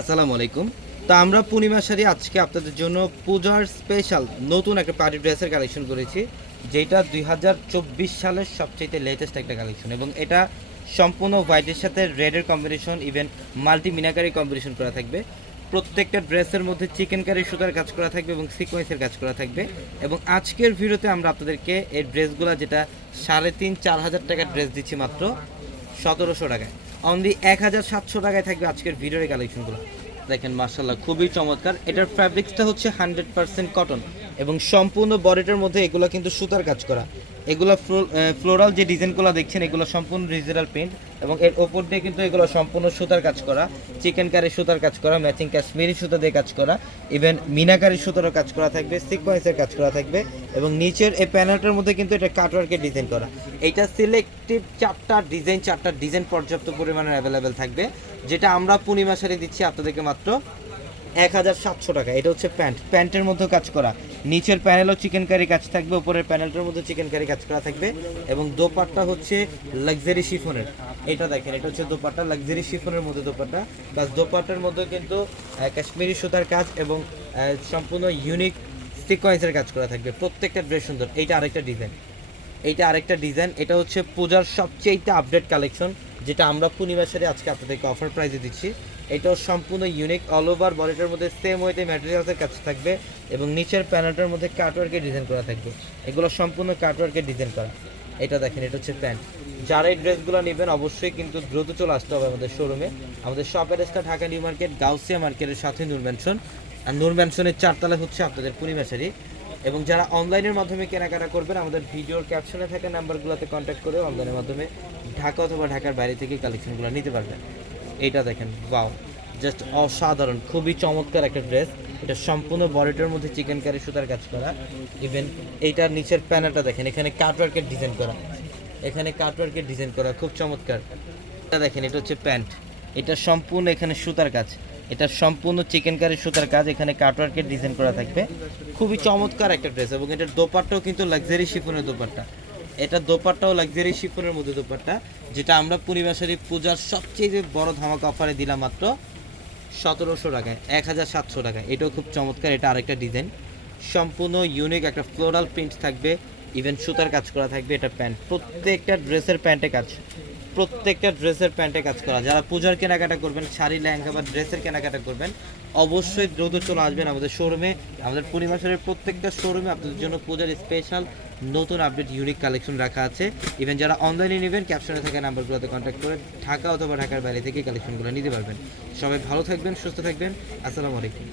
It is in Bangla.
আসসালামু আলাইকুম। তো আমরা পূর্ণিমা শাড়ি আজকে আপনাদের জন্য পূজার স্পেশাল নতুন একটা পার্টি ড্রেসের কালেকশন করেছি, যেটা 2024 সালের সবচেয়ে লেটেস্ট একটা কালেকশন, এবং এটা সম্পূর্ণ হোয়াইটের সাথে রেডের কম্বিনেশন, ইভেন মাল্টি মিনাকারি কম্বিনেশন করা থাকবে। প্রত্যেকটা ড্রেসের মধ্যে চিকেন কারি সুতার কাজ করা থাকবে এবং সিকোয়েন্সের কাজ করা থাকবে। এবং আজকের ভিডিওতে আমরা আপনাদেরকে এই ড্রেসগুলো, যেটা 3,500-4,000 টাকার ড্রেস দিচ্ছি মাত্র 1700 টাকায়। অনলি 1,700 টাকায় থাকবে আজকের ভিডিওর কালেকশনগুলো। দেখেন মাশাআল্লাহ, খুবই চমৎকার। এটার ফ্যাব্রিক্সটা হচ্ছে 100% কটন, এবং সম্পূর্ণ বডিটার মধ্যে এগুলো কিন্তু সুতার কাজ করা। এগুলো ফ্লোরাল যে ডিজাইনগুলো দেখছেন, এগুলো সম্পূর্ণ ডিজিটাল প্রিন্ট, এবং এর ওপর দিয়ে কিন্তু এগুলো সম্পূর্ণ সুতার কাজ করা, চিকেন কারি সুতার কাজ করা, ম্যাচিং কাশ্মীরি সুতা দিয়ে কাজ করা, ইভেন মিনাকারি সুতারও কাজ করা থাকবে, সিকোয়েন্সের কাজ করা থাকবে। এবং নিচের এই প্যানেলটার মধ্যে কিন্তু এটা কাটওয়ার্কের ডিজাইন করা। এইটা সিলেক্টিভ চারটা ডিজাইন পর্যাপ্ত পরিমাণে অ্যাভেলেবেল থাকবে, যেটা আমরা পূর্ণিমা শাড়ি দিচ্ছি আপনাদেরকে মাত্র 1,700 টাকা। এটা হচ্ছে প্যান্টের মধ্যেও কাজ করা, নিচের প্যানেলও চিকেন কারি কাজ থাকবে, উপরের প্যানেলটার মধ্যে চিকেন কারি কাজ করা থাকবে। এবং দোপাট্টা হচ্ছে লাক্সারি শিফনের। এটা দেখেন, এটা হচ্ছে দোপাট্টা, লাক্সারি শিফনের মধ্যে দোপাট্টা, প্লাস দোপাট্টার মধ্যে কিন্তু কাশ্মীরি সুতার কাজ এবং সম্পূর্ণ ইউনিক সিকোয়েন্সের কাজ করা থাকবে। প্রত্যেকটা ড্রেস সুন্দর। এইটা আরেকটা ডিজাইন। এটা হচ্ছে পূজার সবচেয়ে আপডেট কালেকশন, যেটা আমরা পূর্ণিমা শাড়ি আজকে আপনাদেরকে অফার প্রাইসে দিচ্ছি। এটাও সম্পূর্ণ ইউনিক, অল ওভার বডিটার মধ্যে সেম ওয়েতে ম্যাটেরিয়ালসের কাজ থাকবে, এবং নিচের প্যানেলটার মধ্যে কাটওয়ার্কের ডিজাইন করা থাকবে। এগুলো সম্পূর্ণ কাটওয়ার্কের ডিজাইন করা। এটা দেখেন, এটা হচ্ছে প্যান্ট। যারা এই ড্রেসগুলো নেবেন অবশ্যই কিন্তু দ্রুত চলে আসতে হবে আমাদের শোরুমে। আমাদের শপ অ্যাড্রেসটা ঢাকা নিউ মার্কেট, গাউসিয়া মার্কেটের সাথে নূর ম্যানশন, আর নূর ম্যানশনের 4 তলায় হচ্ছে আপনাদের পূর্ণিমা শাড়ি। এবং যারা অনলাইনের মাধ্যমে কেনাকাটা করবেন, আমাদের ভিডিওর ক্যাপশনে থাকা নাম্বারগুলোতে কন্ট্যাক্ট করে অনলাইনের মাধ্যমে ঢাকা অথবা ঢাকার বাইরে থেকে কালেকশনগুলো নিতে পারবেন। এইটা দেখেন, ওয়াও, জাস্ট অসাধারণ, খুবই চমৎকার একটা ড্রেস। এটা সম্পূর্ণ বডিটার মধ্যে চিকেন কারি সুতার কাজ করা। ইভেন এইটার নিচের প্যানেলটা দেখেন, এখানে কাটওয়ার্কের ডিজাইন করা, খুব চমৎকার। এটা দেখেন, এটা হচ্ছে প্যান্ট। এটা সম্পূর্ণ এখানে সুতার কাজ, এটা সম্পূর্ণ চিকেন কারি সুতার কাজ, এখানে কাটওয়ার্কের ডিজাইন করা থাকবে। খুবই চমৎকার একটা ড্রেস। এবং এটার দোপাট্টাও কিন্তু লাক্সারি শিফনের দোপাট্টা। এটা দোপাট্টাও লাক্সারি শিফনের মধ্যে দোপাট্টা, যেটা আমরা পূর্ণিমা শাড়ি পূজার সবচেয়ে বড় ধামাকা অফারে দিলাম মাত্র 1700 টাকায়, 1,700 টাকায়। এটাও খুব চমৎকার। এটা আরেকটা ডিজাইন, সম্পূর্ণ ইউনিক একটা ফ্লোরাল প্রিন্ট থাকবে, ইভেন সুতার কাজ করা থাকবে। এটা প্যান্ট, প্রত্যেকটা ড্রেসের প্যান্টে কাজ করা। যারা পূজার কেনাকাটা করবেন, শাড়ি লেহেঙ্গা বা ড্রেসের কেনাকাটা করবেন, অবশ্যই দ্রুত চলে আসবেন আমাদের শোরুমে। আমাদের পূর্ণিমা শাড়ির প্রত্যেকটা শোরুমে আপনাদের জন্য পূজার স্পেশাল নতুন আপডেট ইউনিক কালেকশন রাখা আছে। ইভেন যারা অনলাইনে নেবেন, ক্যাপশনে থাকা নাম্বারগুলোতে কন্ট্যাক্ট করে ঢাকা অথবা ঢাকার বাইরে থেকে কালেকশনগুলো নিতে পারবেন। সবাই ভালো থাকবেন, সুস্থ থাকবেন। আসসালামু আলাইকুম।